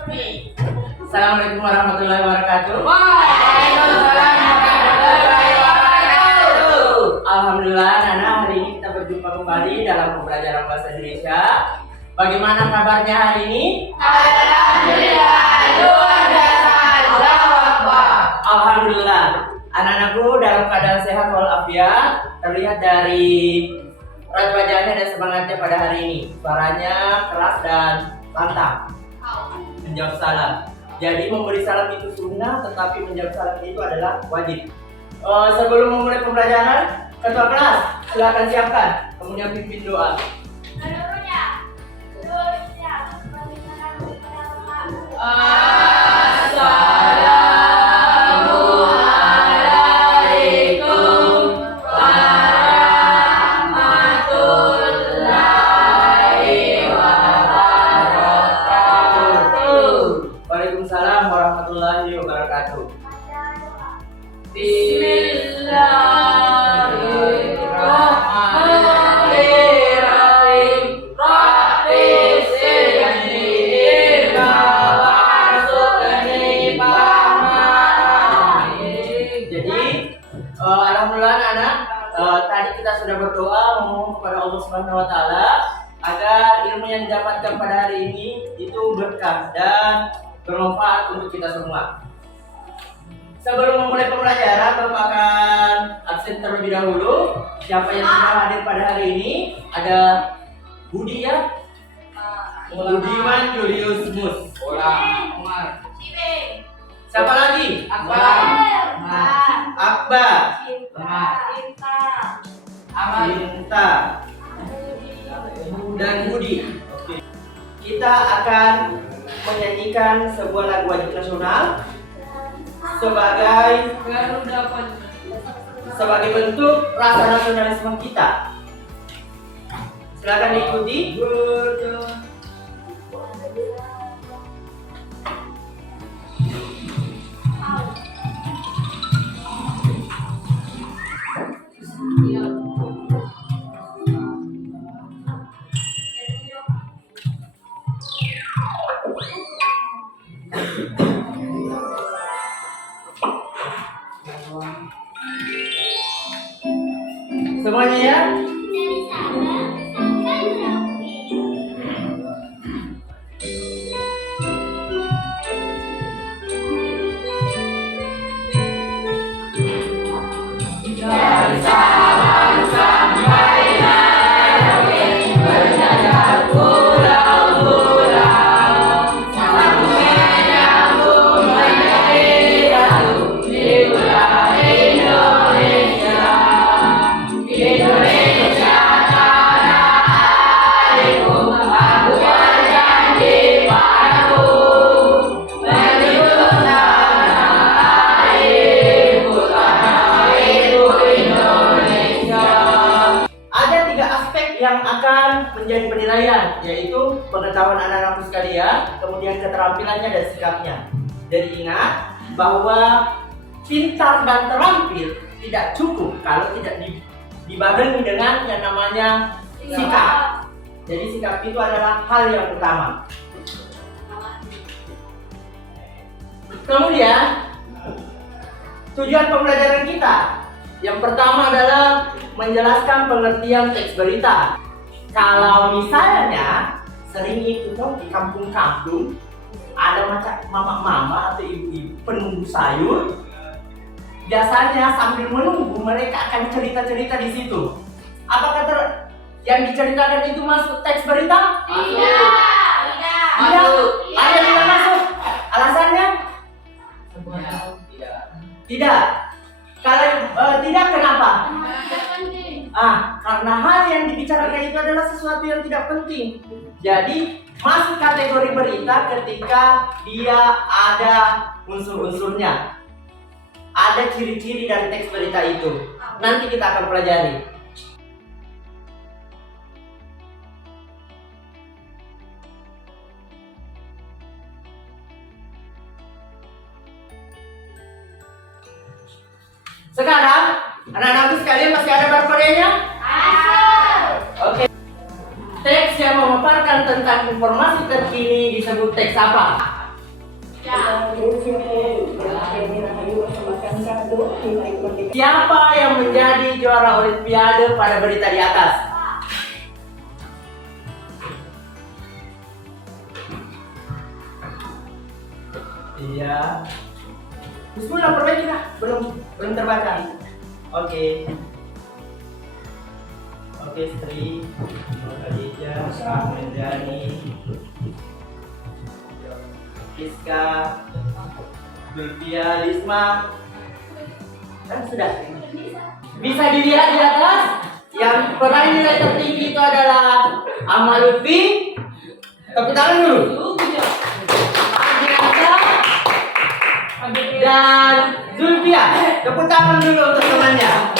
Assalamualaikum warahmatullahi wabarakatuh. Waalaikumsalam warahmatullahi wabarakatuh. Alhamdulillah, Nana, hari ini kita berjumpa kembali dalam pembelajaran bahasa Indonesia. Bagaimana kabarnya hari ini? Alhamdulillah, luar biasa. Allahu Akbar. Alhamdulillah, anak-anakku dalam keadaan sehat walafiat. Terlihat dari raut wajahnya dan semangatnya pada hari ini. Suaranya keras dan lantang. Menjawab salam. Jadi memberi salam itu sunnah, tetapi menjawab salam itu adalah wajib. Sebelum memulai pembelajaran, ketua kelas silakan siapkan, kemudian pimpin doa. Assalamualaikum warahmatullahi wabarakatuh. Waalaikumsalam warahmatullahi wabarakatuh. Bismillahirrahmanirrahim. Rabbi sirni ilma warzuqni fahma. Jadi, alhamdulillah anak, tadi kita sudah berdoa memohon kepada Allah Subhanahu Wa Taala agar ilmu yang didapatkan pada hari ini itu berkah dan bermanfaat untuk kita semua. Sebelum memulai pembelajaran, Bapak akan absen terlebih dahulu. Siapa yang sudah hadir pada hari ini? Ada Budi ya? Budiman Julius Mus. Umar. Siapa lagi? Akbar. Akbar. Aman. Cinta dan Budi. Oke. Kita akan menyanyikan sebuah lagu wajib nasional sebagai bentuk rasa nasionalisme kita. Silakan diikuti. Semuanya ya. Dari Sabang sampai Merauke, berjajar pulau-pulau, saling menyambung menjadi satu di wilayah Indonesia. Indonesia tanah airku, aku berjanji padamu, melindungi tanah airku, tanah airku Indonesia. Ada 3 aspek yang akan menjadi penilaian, yaitu pengetahuan anak-anakku sekalian, kemudian keterampilannya dan sikapnya. Jadi ingat bahwa pintar dan terampil tidak cukup kalau tidak dibarengi dengan yang namanya sikap. Jadi sikap itu adalah hal yang utama. Kemudian tujuan pembelajaran kita yang pertama adalah menjelaskan pengertian teks berita. Kalau misalnya sering itu tuh di kampung-kampung ada macam mama-mama atau ibu-ibu penunggu sayur, biasanya sambil menunggu mereka akan cerita-cerita di situ. Apakah yang diceritakan itu masuk teks berita? Tidak. Tidak. Ada yang tidak masuk. Alasannya? Tidak. Kalau tidak, kenapa? Karena hal yang dibicarakan itu adalah sesuatu yang tidak penting. Jadi masuk kategori berita ketika dia ada unsur-unsurnya, ada ciri-ciri dari teks berita itu. Nanti kita akan pelajari. Sekarang anak-anakku sekalian masih ada barcode-nya? Oke. Teks yang memaparkan tentang informasi terkini disebut teks apa? Siapa yang menjadi juara Olimpiade pada berita di atas? Iya. Bismillah, perbaiki kah? Belum terbaca. Oke. Oke, Sri, Khadijah, Ahmed Dhani, Rizka, Zulfia, Lisma. Kan sudah. Bisa dilihat di atas. Yang peraih nilai tertinggi itu adalah Ahmad Lutfi. Tepuk tangan dulu. Dan Zulfia, tepuk tangan dulu untuk temannya.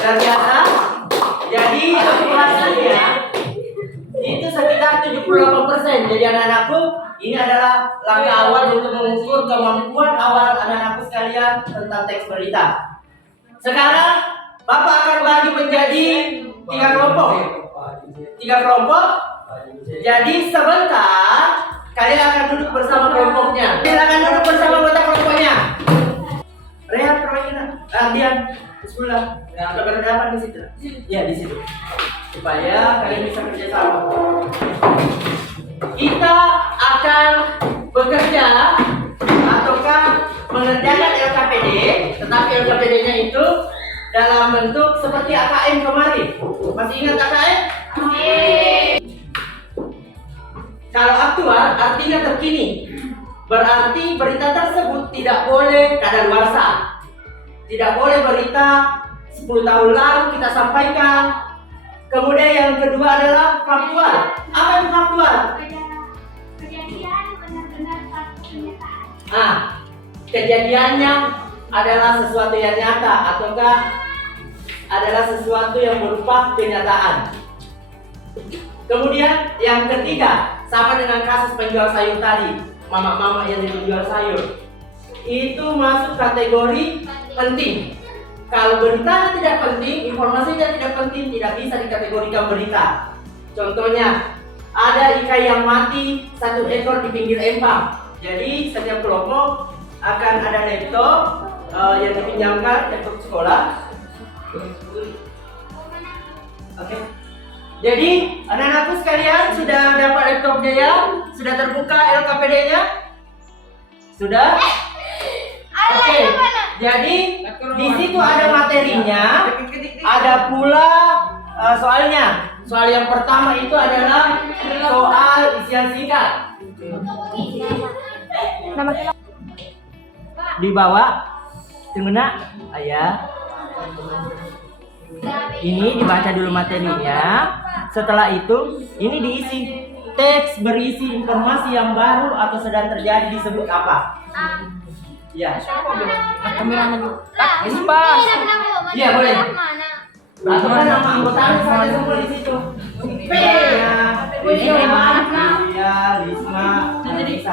Dan biasa, jadi hasilnya itu sekitar 78%. Jadi anak-anakku, ini adalah langkah awal untuk mengukur kemampuan awal anak-anakku sekalian tentang teks berita. Sekarang Bapak akan bagi menjadi 3 kelompok. 3 kelompok. Jadi sebentar kalian akan duduk bersama kelompoknya. Silakan duduk bersama anggota kelompoknya. Rehat, permainan. Dian, bismillah. Ada berhadapan di situ. Ya, di situ. Supaya kalian bisa kerjasama. Kita akan bekerja ataukah mengerjakan LKPD, tetapi LKPD-nya itu dalam bentuk seperti AKM kemarin. Masih ingat AKM? Kalau aktual artinya terkini. Berarti berita tersebut tidak boleh kadaluarsa. Tidak boleh berita 10 tahun lalu kita sampaikan. Kemudian yang kedua adalah faktual. Apa itu faktual? Kejadian benar-benar satu kenyataan. Kejadiannya adalah sesuatu yang nyata ataukah adalah sesuatu yang berupa kenyataan. Kemudian yang ketiga, sama dengan kasus penjual sayur tadi, mama-mama yang menjual sayur, itu masuk kategori penting. Kalau beritanya tidak penting, informasinya tidak penting, tidak bisa dikategorikan berita. Contohnya, ada ikan yang mati 1 ekor di pinggir empang. Jadi setiap kelompok akan ada laptop yang dipinjamkan, laptop sekolah. Oke. Jadi anak-anakku sekalian sudah dapat laptopnya ya? Sudah terbuka LKPD-nya? Sudah? Oke. Jadi di situ ada materinya, ada pula soalnya. Soal yang pertama itu adalah soal isian singkat. Dibawa, Tengena, ayah. Ini dibaca dulu materinya. Setelah itu, ini diisi. Teks berisi informasi yang baru atau sedang terjadi disebut apa? Ya. Iya, boleh. Atau kan nama anggotanya ada semua di situ. P-nya, Lisma, Lisa.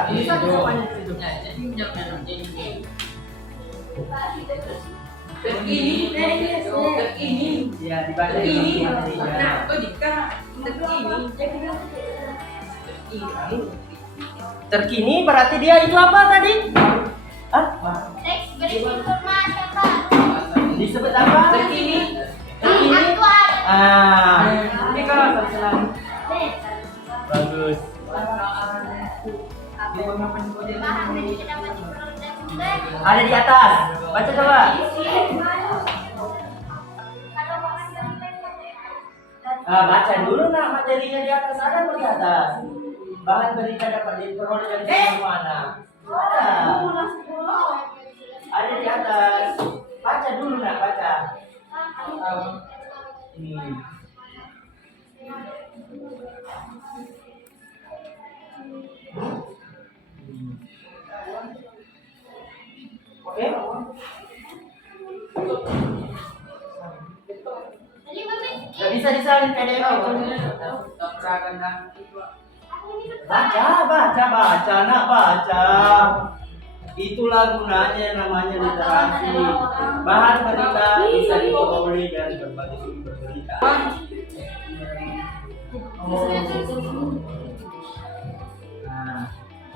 Terkini. Ya, dibaca ini. Terkini berarti dia itu apa tadi? Teks berisi informasi yang baru. Disebut apa? Terkini. Aktual. Ini kalau bagus. Bahan yang dapat diperoleh. Ada di atas. Baca coba. Baca dulu nak materinya di atas, ada di atas. Bahan berita dapat diperoleh dari mana? Ada di atas. Baca dulu nak, baca. Ini. Oke? Gak bisa disalin PDF itu. Baca, nak baca. Itulah gunanya yang namanya literasi. Bahan berita bisa diperoleh dari berbagai sumber berita.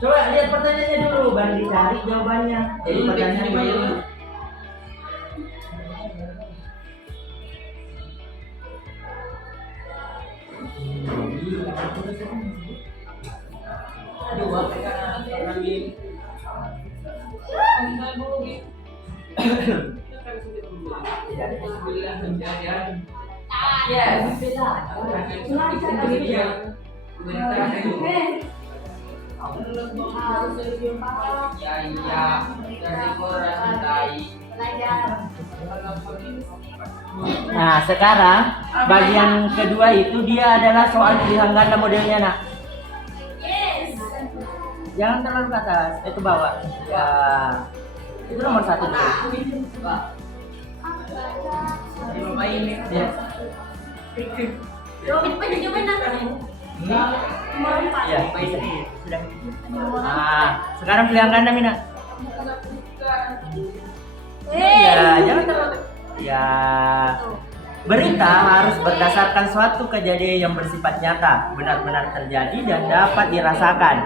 Coba lihat pertanyaannya dulu, baru dicari jawabannya. Jadi pertanyaan dulu. Nah, sekarang bagian kedua itu dia adalah soal pilihan ganda modelnya, nak. Yes. Jangan terlalu ke atas, itu bawah. Ya, itu nomor 1 dulu. Ya. Robin pa juga nanti. Nomor 4. Ya, bisa. Sudah. Nah, sekarang pilihan ganda, Mina. Ya, jangan terlalu. Ya, berita harus berdasarkan suatu kejadian yang bersifat nyata, benar-benar terjadi dan dapat dirasakan.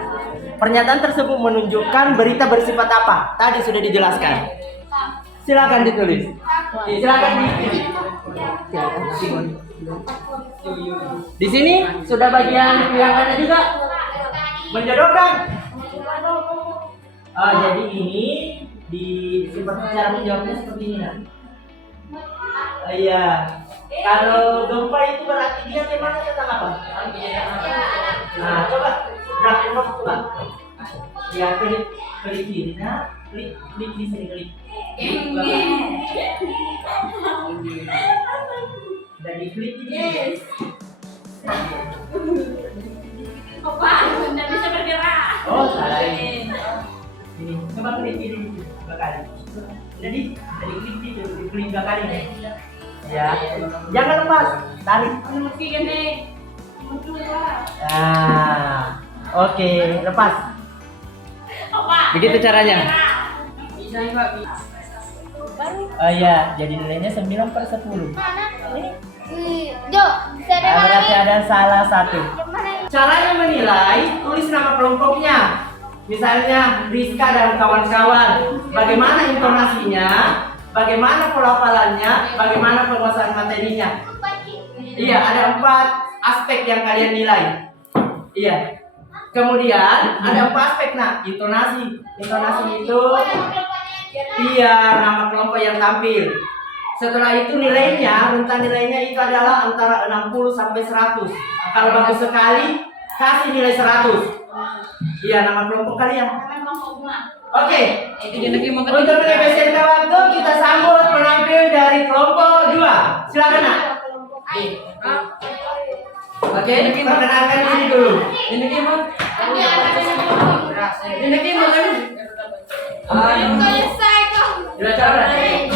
Pernyataan tersebut menunjukkan berita bersifat apa? Tadi sudah dijelaskan. Silakan ditulis. Silakan ditulis. Di sini sudah bagian pilihannya juga menjodohkan. Jadi ini di seperti cara menjawabnya seperti ini, nah. Iya. Kalau gempa itu berarti dia temanya tentang apa? Nah, coba berarti coba. Ya, klik kiri, nah, klik di sini klik. Dan diklik ini. Yes. Apa? Tidak bisa bergerak. Oh, salah ini. Ini, coba klik ini dua kali. Jadi klik itu, klik dua kali nih. Ya, jangan lepas, tarik. Nomor 3 nih. Nomor 2. Nah, oke, lepas. Apa? Begitu caranya. Bisa Pak. Oh iya, jadi nilainya 9/10. Mana? Jo, Nah, berarti ada salah satu. Caranya menilai, tulis nama kelompoknya. Misalnya Rizka dan kawan-kawan. Bagaimana intonasinya, bagaimana pelafalannya, bagaimana penguasaan materinya. Iya, ada 4 aspek yang kalian nilai. Iya. Kemudian ada 4 aspek, nah, intonasi. Intonasi itu iya nama kelompok yang tampil. Setelah itu nilainya, rentang nilainya itu adalah antara 60 sampai 100. Kalau bagus sekali, kasih nilai 100. Iya, nama kelompok kalian. Oke. Untuk mengefisienkan waktu, kita sambut penampil dari kelompok 2. Silakan, nak. Oke, perkenalkan diri dulu. Ini gimana?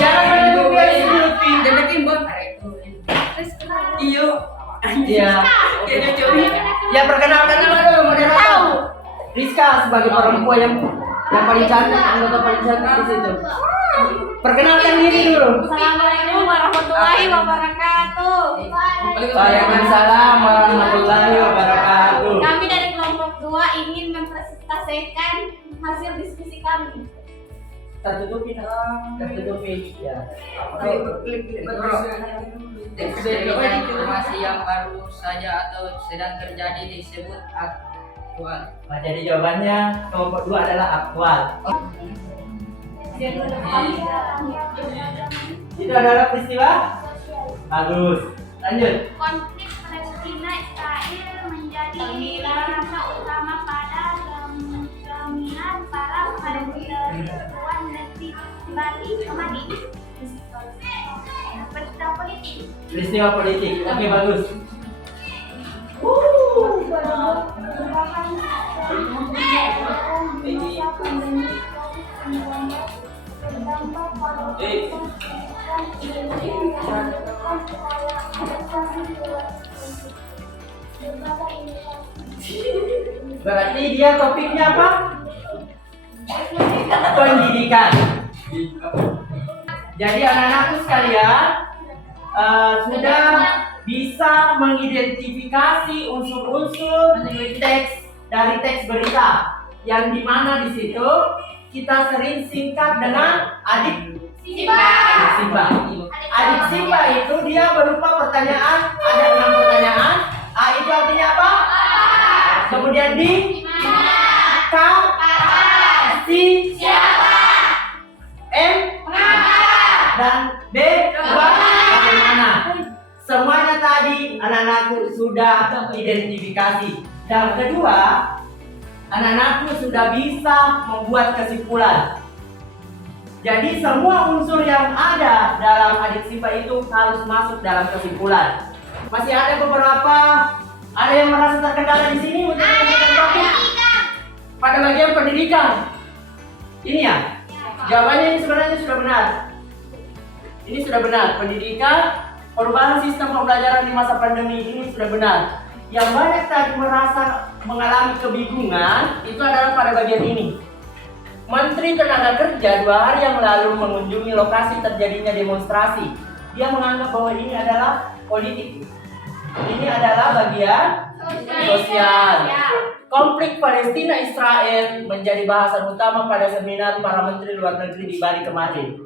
Jangan menunggu dari dulu, Pin. Iya. Ya, perkenalkan nama dulu, moderator. Rizka sebagai perempuan yang paling cantik, anggota paling cantik di situ. Perkenalkan diri dulu. Assalamualaikum warahmatullahi wabarakatuh. Waalaikumsalam warahmatullahi wabarakatuh. Kami dari kelompok 2 ingin mempresentasikan hasil diskusi kami. Tertutupi, tertutupi. Ya. Informasi yang baru saja atau sedang terjadi disebut aktual. Nah, jadi jawabannya kelompok 2 adalah aktual. Itu adalah peristiwa. Bagus. Lanjut. Konflik Palestina Israel menjadi rasa utama pada keinginan para perempuan negeri Bali kemarin. Peristiwa politik. Peristiwa politik. Oke, bagus. Berarti dia topiknya apa? Pendidikan. Jadi anak-anakku sekalian sudah bisa mengidentifikasi unsur-unsur teks dari teks berita. yang dimana di situ kita sering singkat dengan adik Simba. Simba. Adik Simba itu dia berupa pertanyaan, ada 6 pertanyaan. A itu artinya apa? Kemudian di K, si, M, dan D, bagaimana? Semuanya tadi anak-anakku sudah identifikasi. Dan kedua, anak-anakku sudah bisa membuat kesimpulan. Jadi semua unsur yang ada dalam adik Simba itu harus masuk dalam kesimpulan. Masih ada beberapa, ada yang merasa terkendala di sini untuk menentukan topik pada bagian pendidikan. Ini ya, jawabannya ini sebenarnya sudah benar. Ini sudah benar, pendidikan, perubahan sistem pembelajaran di masa pandemi ini sudah benar. Yang banyak tadi merasa mengalami kebingungan itu adalah pada bagian ini. Menteri Tenaga Kerja 2 hari yang lalu mengunjungi lokasi terjadinya demonstrasi. Dia menganggap bahwa ini adalah politik. Ini adalah bagian sosial. Konflik Palestina Israel menjadi bahasan utama pada seminar para menteri luar negeri di Bali kemarin.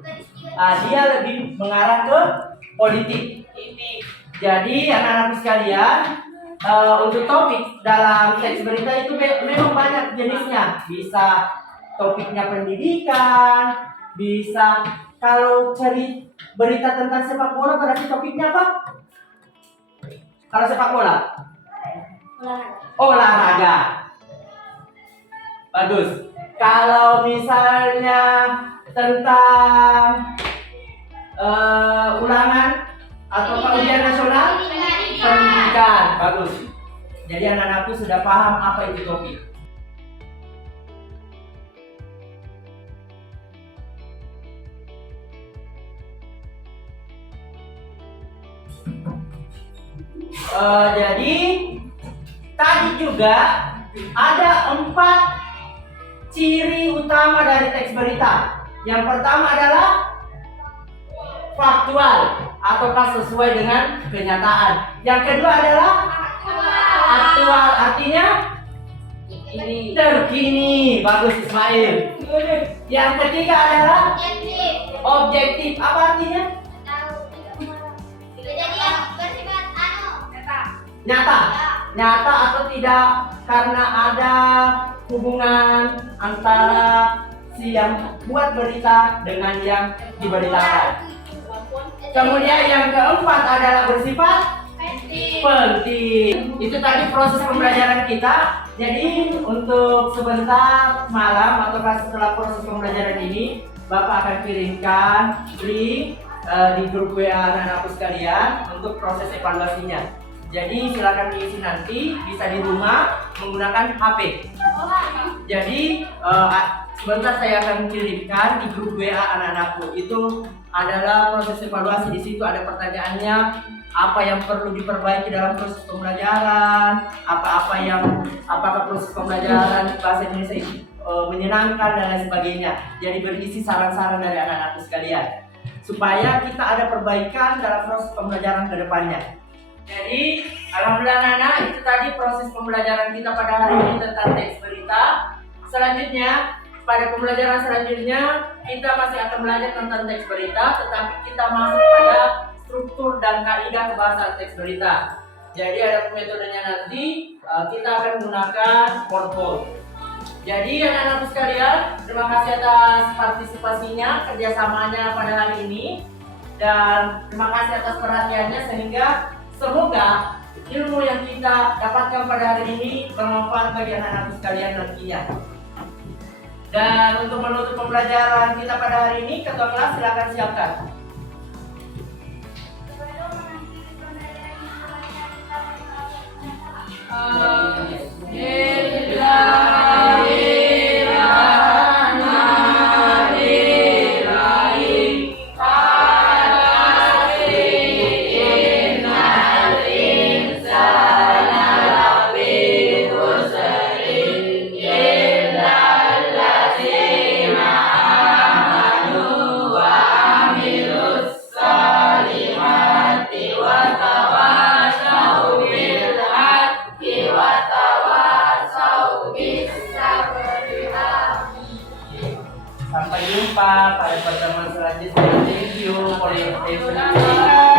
Dia lebih mengarah ke politik. Jadi anak-anak sekalian, untuk topik dalam teks berita itu memang banyak jenisnya. Bisa topiknya pendidikan, bisa kalau cari berita tentang sepak bola berarti topiknya apa? Kalau sepak bola? Olahraga. Bagus. Kalau misalnya tentang ulangan atau ujian nasional, pendidikan. Bagus. Jadi anak-anakku sudah paham apa itu topik. Jadi tadi juga ada 4 ciri utama dari teks berita. Yang pertama adalah faktual ataukah sesuai dengan kenyataan. Yang kedua adalah aktual, artinya terkini. Bagus Ismail. Yang ketiga adalah objektif. Apa artinya? Nyata atau tidak, karena ada hubungan antara si yang buat berita dengan yang diberitakan. Kemudian yang keempat adalah bersifat penting. Itu tadi proses pembelajaran kita. Jadi untuk sebentar malam atau setelah proses pembelajaran ini, Bapak akan kirimkan link di grup WA anak-anakku sekalian untuk proses evaluasinya. Jadi silakan diisi nanti, bisa di rumah menggunakan HP. Jadi sebentar saya akan kirimkan di grup WA anak-anakku. Itu adalah proses evaluasi. Di situ ada pertanyaannya, apa yang perlu diperbaiki dalam proses pembelajaran, apakah proses pembelajaran bahasa Indonesia ini menyenangkan dan lain sebagainya. Jadi berisi saran-saran dari anak-anakku sekalian supaya kita ada perbaikan dalam proses pembelajaran ke depannya. Jadi, alhamdulillah anak-anak, itu tadi proses pembelajaran kita pada hari ini tentang teks berita. Selanjutnya, pada pembelajaran selanjutnya, kita masih akan belajar tentang teks berita, tetapi kita masuk pada struktur dan kaidah bahasa teks berita. Jadi ada metodenya nanti, kita akan menggunakan PowerPoint. Jadi anak-anak sekalian, terima kasih atas partisipasinya, kerjasamanya pada hari ini, dan terima kasih atas perhatiannya sehingga semoga ilmu yang kita dapatkan pada hari ini bermanfaat bagi anak-anak sekalian nantinya. Dan untuk menutup pembelajaran kita pada hari ini, ketua kelas silakan siapkan. Sampai jumpa pada pertemuan selanjutnya. Thank you for your attention.